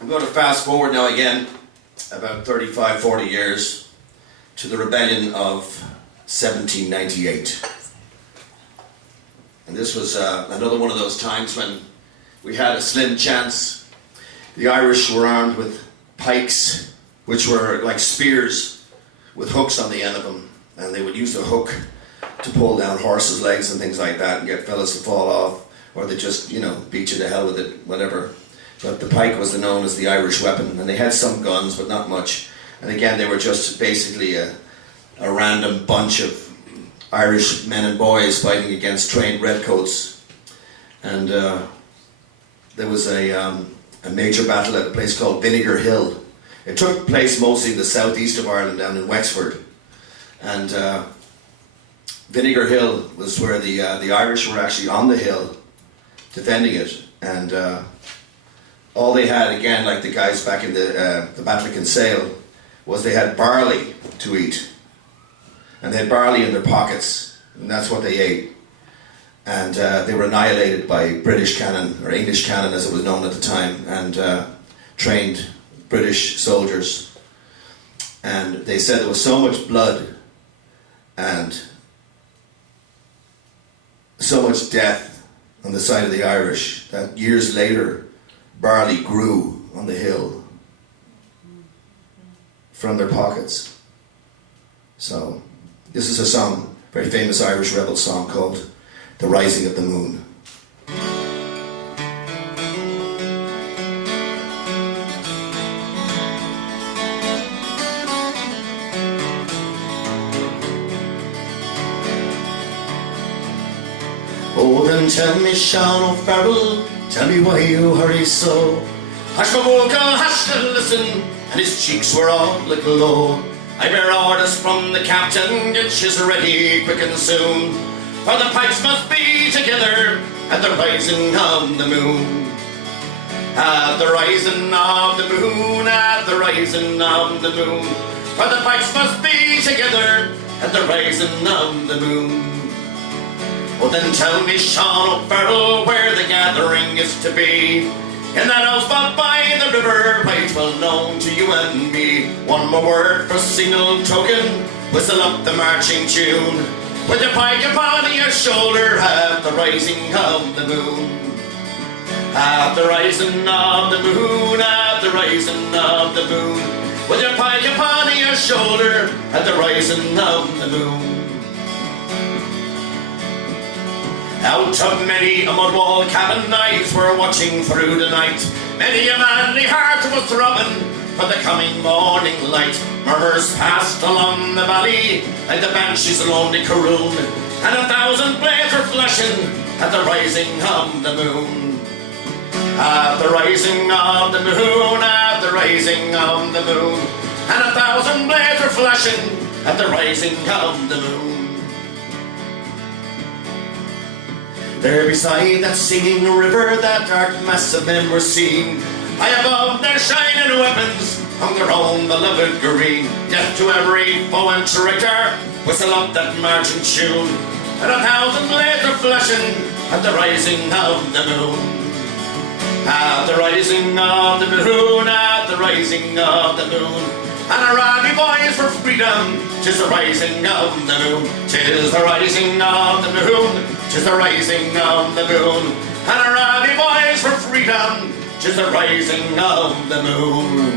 I'm going to fast forward now again, about 35, 40 years, to the rebellion of 1798. And this was another one of those times when we had a slim chance. The Irish were armed with pikes, which were like spears with hooks on the end of them. And they would use the hook to pull down horses' legs and things like that and get fellas to fall off. Or they just, beat you to hell with it, whatever. But the pike was known as the Irish weapon, and they had some guns, but not much. And again, they were just basically a random bunch of Irish men and boys fighting against trained redcoats. And there was a major battle at a place called Vinegar Hill. It took place mostly in the southeast of Ireland, down in Wexford. And Vinegar Hill was where the Irish were actually on the hill, defending it, and all they had, again, like the guys back in the Battle of Kinsale, was they had barley to eat, and they had barley in their pockets, and that's what they ate. And they were annihilated by British cannon, or English cannon as it was known at the time, and trained British soldiers. And they said there was so much blood and so much death on the side of the Irish that years later barley grew on the hill from their pockets. So this is a song, very famous Irish rebel song called The Rising of the Moon. Oh, then tell me, Sean O'Farrell, tell me why you hurry so. Hush my vocal, hush to listen, and his cheeks were all a little low. I bear orders from the captain, get shiz ready quick and soon, for the pipes must be together at the rising of the moon. At the rising of the moon, at the rising of the moon, for the pipes must be together at the rising of the moon. Well then tell me, Sean O'Farrell, where the gathering is to be. In that house spot by the river, quite well known to you and me. One more word for signal token, whistle up the marching tune, with your pike upon your shoulder at the rising of the moon. At the rising of the moon, at the rising of the moon, with your pike upon your shoulder at the rising of the moon. Out of many a mud wall cabin eyes were watching through the night. Many a manly heart was throbbing for the coming morning light. Murmurs passed along the valley like the banshees' lonely caroon, and 1,000 blades were flashing at the rising of the moon. At the rising of the moon, at the rising of the moon, and 1,000 blades were flashing at the rising of the moon. There beside that singing river, that dark mass of men were seen. High above their shining weapons hung their own beloved green. Death to every foe and traitor, whistle up that marching tune, and 1,000 blades were flashing at the rising of the moon. At the rising of the moon, at the rising of the moon, and a rally voice for freedom, 'tis the rising of the moon, 'tis the rising of the moon, 'tis the rising of the moon, and a rally voice for freedom, 'tis the rising of the moon.